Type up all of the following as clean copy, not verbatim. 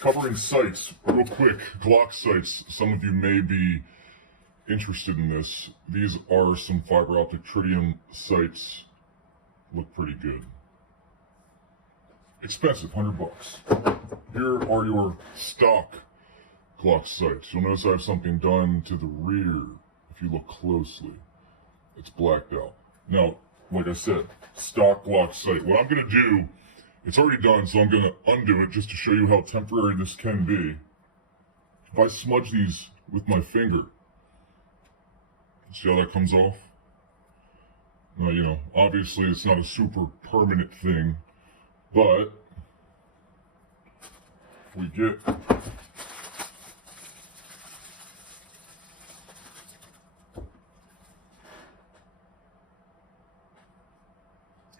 Covering sights, real quick, Glock sights. Some of you may be interested in this. These are some fiber optic tritium sights. Look pretty good. Expensive, $100. Here are your stock Glock sights. You'll notice I have something done to the rear. If you look closely, it's blacked out. Now, like I said, stock Glock sight. What I'm going to do, it's already done, so I'm going to undo it just to show you how temporary this can be. If I smudge these with my finger, see how that comes off? Now, you know, obviously it's not a super permanent thing, but we get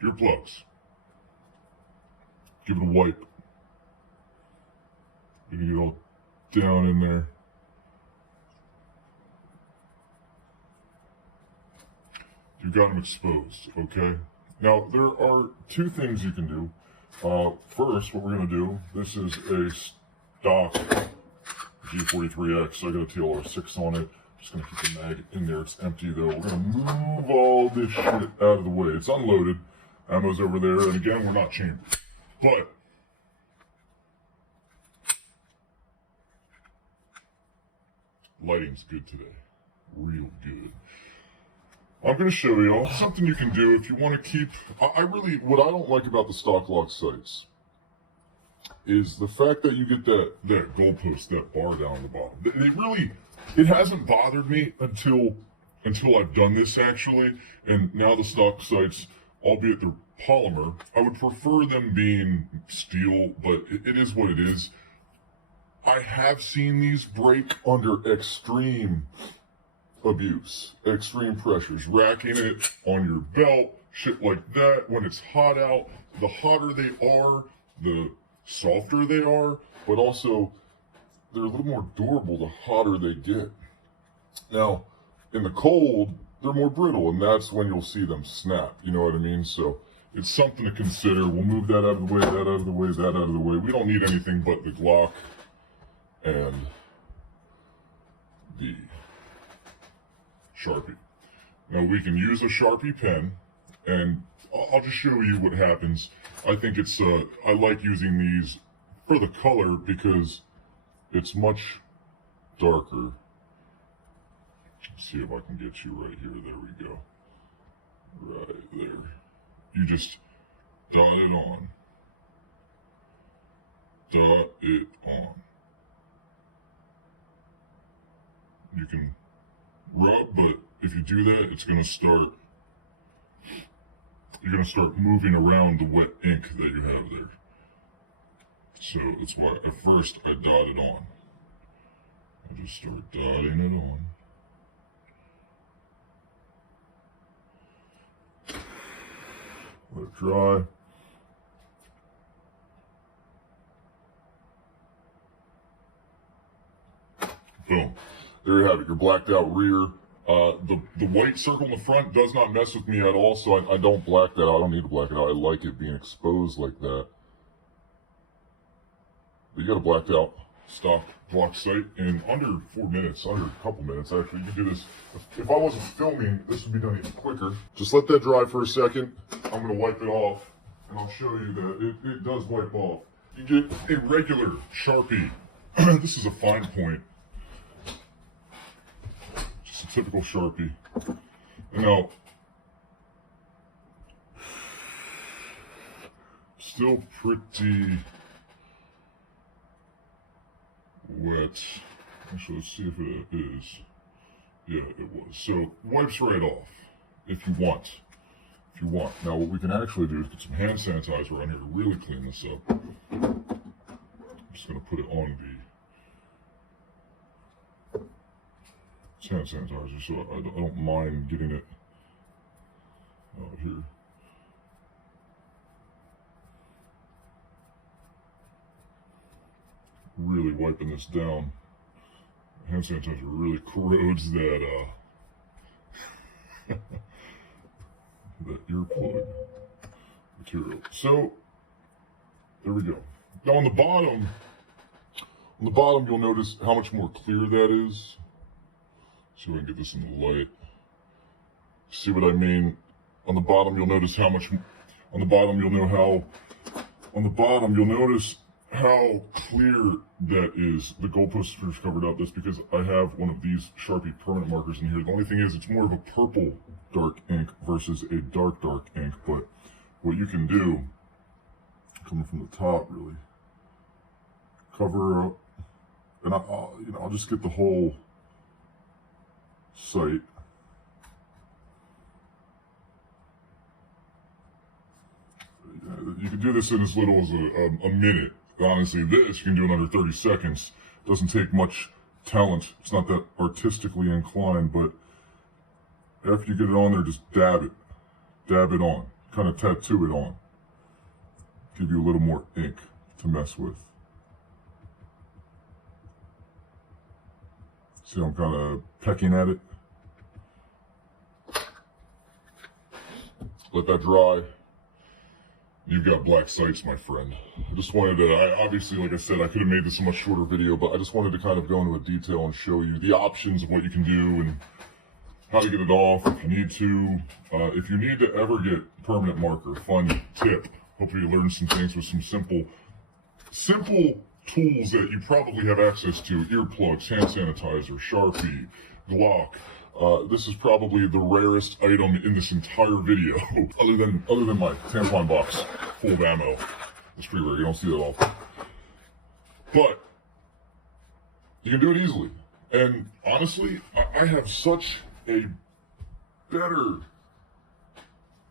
earplugs. Give it a wipe. You can get all down in there. You got them exposed, okay? Now, there are two things you can do. First, what we're going to do, this is a stock G43X. I got a TLR6 on it. Just going to keep the mag in there. It's empty, though. We're going to move all this shit out of the way. It's unloaded. Ammo's over there. And again, we're not chambered. But lighting's good today. Real good. I'm going to show you something you can do if you want to keep... what I don't like about the stock Glock sights is the fact that you get that goalpost, that bar down the bottom. It hasn't bothered me until I've done this, actually. And now the stock sights, albeit they're polymer, I would prefer them being steel, but it is what it is. I have seen these break under extreme abuse, extreme pressures, racking it on your belt, shit like that. When it's hot out, the hotter they are, the softer they are, but also they're a little more durable the hotter they get. Now, in the cold, they're more brittle, and that's when you'll see them snap, you know what I mean? So it's something to consider. We'll move that out of the way, that out of the way, that out of the way. We don't need anything but the Glock and the Sharpie. Now we can use a Sharpie pen, and I'll just show you what happens. I think it's, I like using these for the color because it's much darker. Let's see if I can get you right here. There we go. Right there. You just dot it on. Dot it on. You can rub, but if you do that, it's going to start, you're going to start moving around the wet ink that you have there. So that's why at first I dot it on. I just start dotting it on. Let it dry. Boom. There you have it, your blacked out rear. The white circle in the front does not mess with me at all, so I don't black that out. I don't need to black it out. I like it being exposed like that. But you got a blacked out stock Glock sight in under 4 minutes, under a couple minutes actually. You can do this. If I wasn't filming, this would be done even quicker. Just let that dry for a second. I'm going to wipe it off, and I'll show you that it does wipe off. You get a regular Sharpie. This is a fine point. Just a typical Sharpie. And now, still pretty wet. Actually, let's see if it is. Yeah, it was. So, wipes right off, if you want. If you want. Now, what we can actually do is get some hand sanitizer on here to really clean this up. I'm just going to put it on the hand sanitizer, so I don't mind getting it out here. Really wiping this down. Hand sanitizer really corrodes that that earplug material. So there we go. Now on the bottom, On the bottom, you'll notice how much more clear that is. See if I can get this in the light. See what I mean? On the bottom, you'll notice how much. On the bottom, you'll know how. On the bottom, you'll notice how clear that is. The goalpost is covered up. That's because I have one of these Sharpie permanent markers in here. The only thing is, it's more of a purple dark ink versus a dark ink. But what you can do, coming from the top, really cover up, and I'll just get the whole site. You can do this in as little as a minute. Honestly, this you can do in under 30 seconds. It doesn't take much talent. It's not that artistically inclined, but after you get it on there, just dab it on, kind of tattoo it on. Give you a little more ink to mess with. See, I'm kind of pecking at it. Let that dry. You've got black sights, my friend. I just wanted to, obviously, like I said, I could have made this a much shorter video, but I just wanted to kind of go into a detail and show you the options of what you can do and how to get it off if you need to. If you need to ever get permanent marker, fun tip. Hopefully you learned some things with some simple tools that you probably have access to. Earplugs, hand sanitizer, Sharpie, GLOCK. This is probably the rarest item in this entire video, other than my tampon box full of ammo. It's pretty rare, you don't see that often. But you can do it easily. And honestly, I have such a better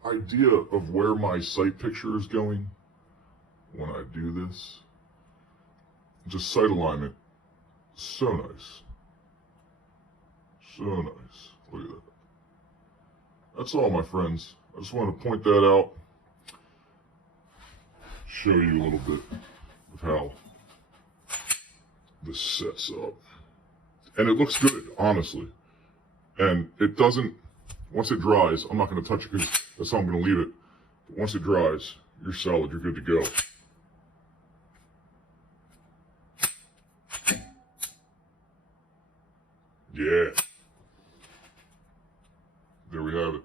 idea of where my sight picture is going when I do this. Just sight alignment, so nice. So nice. Look at that. That's all, my friends. I just wanted to point that out. Show you a little bit of how this sets up. And it looks good, honestly. And it doesn't, once it dries, I'm not going to touch it because that's how I'm going to leave it. But once it dries, you're solid, you're good to go. Yeah. There we have it.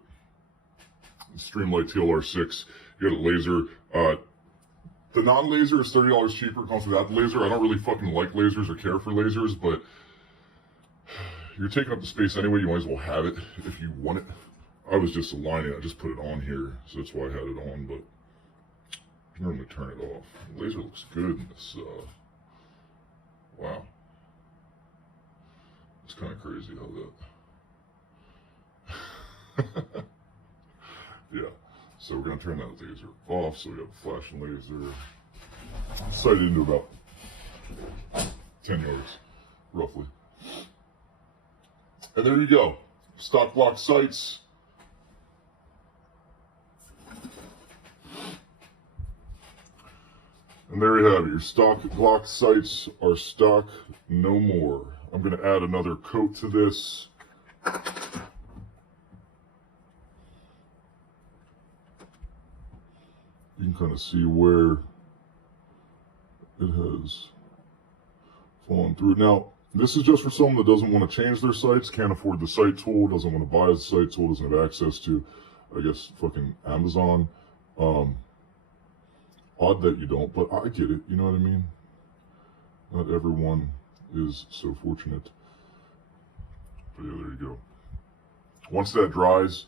Streamlight TLR6. You got a laser. The non-laser is $30 cheaper. It comes with that laser. I don't really fucking like lasers or care for lasers, but you're taking up the space anyway. You might as well have it if you want it. I was just aligning. I just put it on here, so that's why I had it on, but you can normally turn it off. The laser looks good in this. Wow. It's kind of crazy how that. Yeah, so we're going to turn that laser off. So we have a flashing laser sighted into about 10 yards, roughly. And there you go. Stock GLOCK sights. And there you have it. Your stock GLOCK sights are stock no more. I'm going to add another coat to this. You can kind of see where it has fallen through. Now, this is just for someone that doesn't want to change their sights, can't afford the sight tool, doesn't want to buy the sight tool, doesn't have access to, I guess, fucking Amazon. Odd that you don't, but I get it, you know what I mean? Not everyone is so fortunate. But yeah, there you go. Once that dries,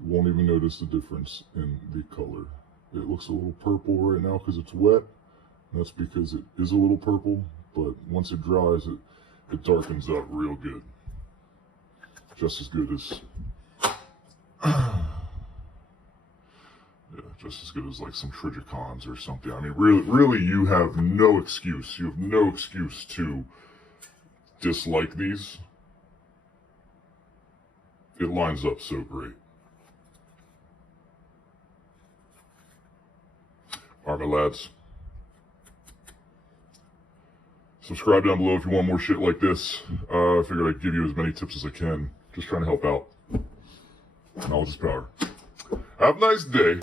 you won't even notice the difference in the color. It looks a little purple right now because it's wet. That's because it is a little purple, but once it dries, it darkens up real good. Just as good as, yeah, just as good as like some Trigicons or something. I mean, really, you have no excuse. You have no excuse to dislike these. It lines up so great. All right, my lads. Subscribe down below if you want more shit like this. I figured I'd give you as many tips as I can. Just trying to help out. Knowledge is power. Have a nice day.